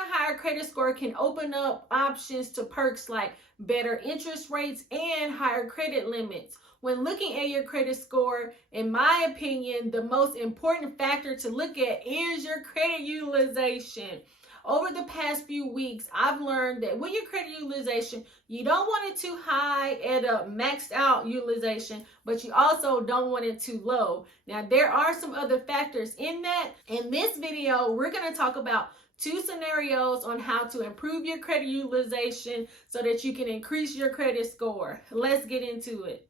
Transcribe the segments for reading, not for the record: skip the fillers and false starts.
a higher credit score can open up options to perks like better interest rates and higher credit limits. When looking at your credit score, in my opinion, the most important factor to look at is your credit utilization. Over the past few weeks, I've learned that with your credit utilization, you don't want it too high at a maxed out utilization, but you also don't want it too low. Now, there are some other factors in that. In this video, we're going to talk about 2 scenarios on how to improve your credit utilization so that you can increase your credit score. Let's get into it.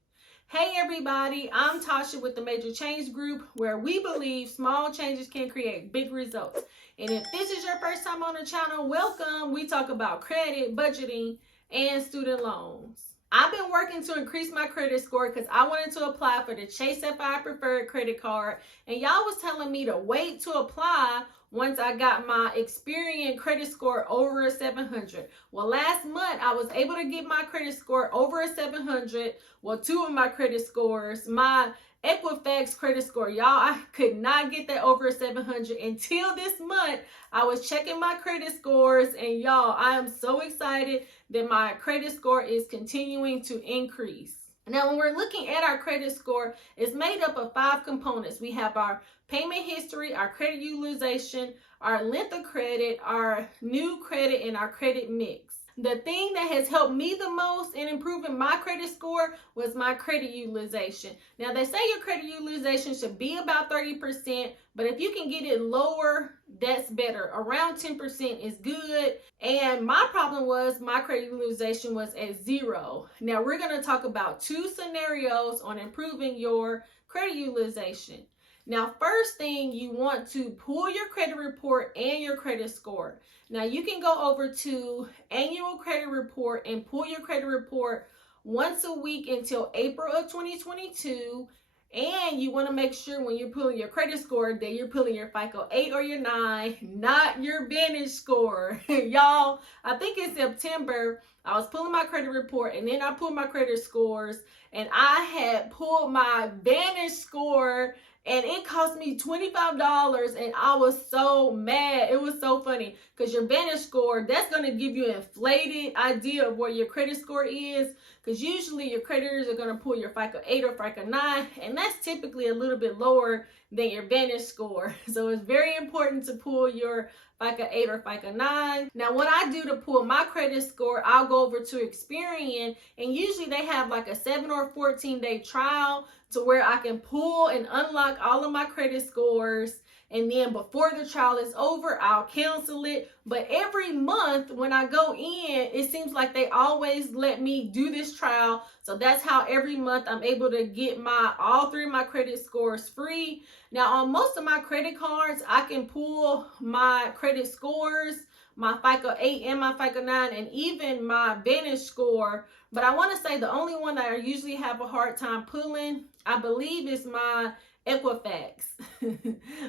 Hey everybody, I'm Tasha with the Major Change Group, where we believe small changes can create big results. And if this is your first time on the channel, welcome. We talk about credit, budgeting, and student loans. I've been working to increase my credit score because I wanted to apply for the Chase Sapphire Preferred credit card, and y'all was telling me to wait to apply once I got my Experian credit score over a 700. Well, last month I was able to get my credit score over a 700. Well, 2 of my credit scores, my Equifax credit score, y'all, I could not get that over a 700 until this month. I was checking my credit scores, and y'all, I am so excited that my credit score is continuing to increase. Now, when we're looking at our credit score, it's made up of 5 components. We have our payment history, our credit utilization, our length of credit, our new credit, and our credit mix. The thing that has helped me the most in improving my credit score was my credit utilization. Now, they say your credit utilization should be about 30%, but if you can get it lower, that's better. Around 10% is good. And my problem was my credit utilization was at 0. Now, we're going to talk about 2 scenarios on improving your credit utilization. Now, first thing, you want to pull your credit report and your credit score. Now, you can go over to annual credit report and pull your credit report once a week until April of 2022. And you want to make sure when you're pulling your credit score that you're pulling your FICO 8 or your 9, not your Vantage score. Y'all, I think in September, I was pulling my credit report and then I pulled my credit scores, and I had pulled my Vantage score and it cost me $25, and I was so mad. It was so funny because your Vantage score, that's going to give you an inflated idea of where your credit score is, because usually your creditors are going to pull your FICO 8 or FICO 9, and that's typically a little bit lower than your Vantage score. So it's very important to pull your FICO 8 or FICO 9. Now, what I do to pull my credit score, I'll go over to Experian, and usually they have like a 7 or 14-day trial to where I can pull and unlock all of my credit scores. And then before the trial is over, I'll cancel it. But every month when I go in, it seems like they always let me do this trial. So that's how every month I'm able to get all 3 of my credit scores free. Now, on most of my credit cards, I can pull my credit scores, my FICO 8 and my FICO 9, and even my Vantage score. But I want to say the only one that I usually have a hard time pulling, I believe, is my Equifax.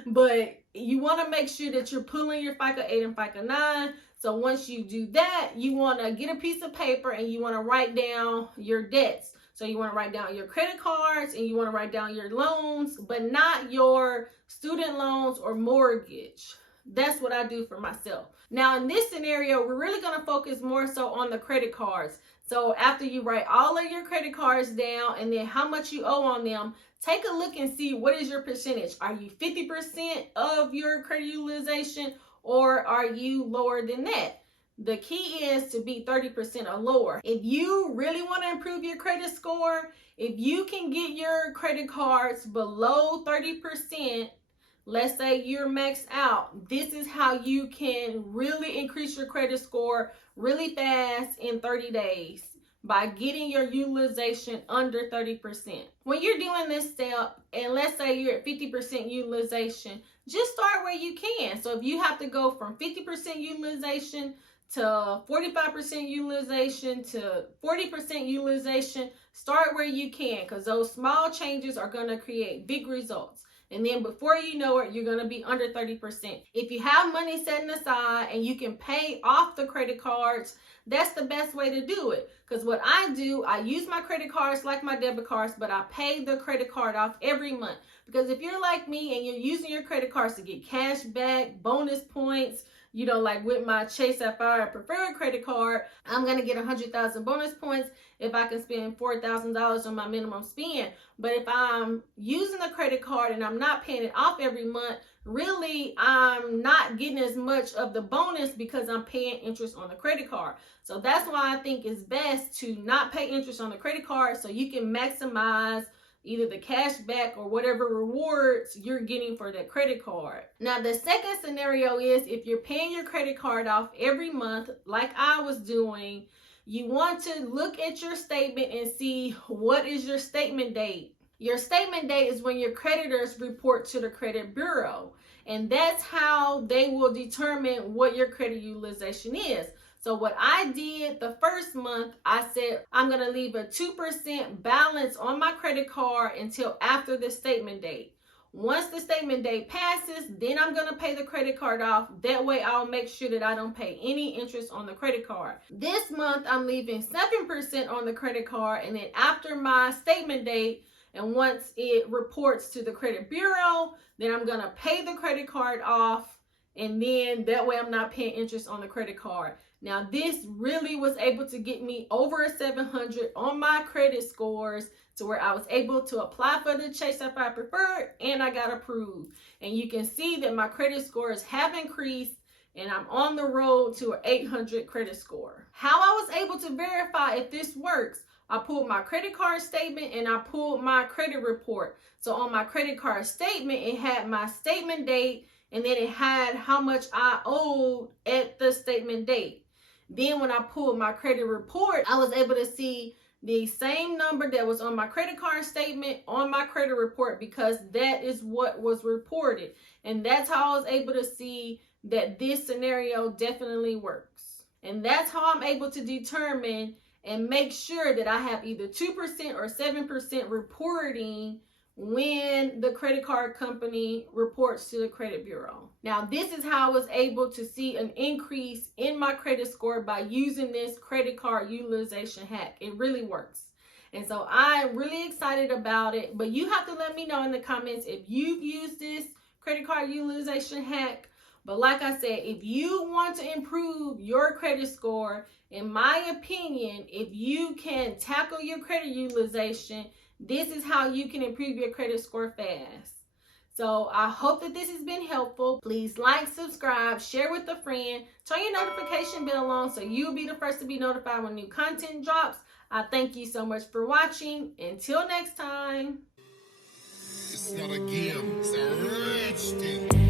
But you want to make sure that you're pulling your FICO 8 and FICO 9. So once you do that, you want to get a piece of paper and you want to write down your debts. So you want to write down your credit cards and you want to write down your loans, but not your student loans or mortgage. That's what I do for myself. Now, in this scenario, we're really going to focus more so on the credit cards. So after you write all of your credit cards down and then how much you owe on them, take a look and see what is your percentage. Are you 50% of your credit utilization, or are you lower than that? The key is to be 30% or lower. If you really want to improve your credit score, if you can get your credit cards below 30%, let's say you're maxed out, this is how you can really increase your credit score really fast in 30 days by getting your utilization under 30%. When you're doing this step, and let's say you're at 50% utilization, just start where you can. So if you have to go from 50% utilization to 45% utilization to 40% utilization, start where you can, because those small changes are going to create big results. And then before you know it, you're going to be under 30%. If you have money setting aside and you can pay off the credit cards, that's the best way to do it. Because what I do, I use my credit cards like my debit cards, but I pay the credit card off every month. Because if you're like me and you're using your credit cards to get cash back, bonus points, like with my Chase Sapphire preferred credit card, I'm going to get 100,000 bonus points if I can spend $4,000 on my minimum spend. But if I'm using the credit card and I'm not paying it off every month, really I'm not getting as much of the bonus because I'm paying interest on the credit card. So that's why I think it's best to not pay interest on the credit card so you can maximize either the cash back or whatever rewards you're getting for that credit card. Now, the second scenario is if you're paying your credit card off every month, like I was doing, you want to look at your statement and see what is your statement date. Your statement date is when your creditors report to the credit bureau, and that's how they will determine what your credit utilization is. So what I did the first month, I said I'm going to leave a 2% balance on my credit card until after the statement date. Once the statement date passes, then I'm going to pay the credit card off. That way I'll make sure that I don't pay any interest on the credit card. This month I'm leaving 7% on the credit card, and then after my statement date, and once it reports to the credit bureau, then I'm going to pay the credit card off, and then that way I'm not paying interest on the credit card. Now, this really was able to get me over a 700 on my credit scores to where I was able to apply for the Chase Sapphire Preferred and I got approved. And you can see that my credit scores have increased and I'm on the road to an 800 credit score. How I was able to verify if this works, I pulled my credit card statement and I pulled my credit report. So on my credit card statement, it had my statement date and then it had how much I owed at the statement date. Then when I pulled my credit report, I was able to see the same number that was on my credit card statement on my credit report because that is what was reported. And that's how I was able to see that this scenario definitely works. And that's how I'm able to determine and make sure that I have either 2% or 7% reporting when the credit card company reports to the credit bureau. Now, this is how I was able to see an increase in my credit score by using this credit card utilization hack. It really works. And so I'm really excited about it, but you have to let me know in the comments if you've used this credit card utilization hack. But like I said, if you want to improve your credit score, in my opinion, if you can tackle your credit utilization, this is how you can improve your credit score fast. So I hope that this has been helpful. Please like, subscribe, share with a friend, turn your notification bell on so you'll be the first to be notified when new content drops. I thank you so much for watching. Until next time. It's not a game, it's a rich thing.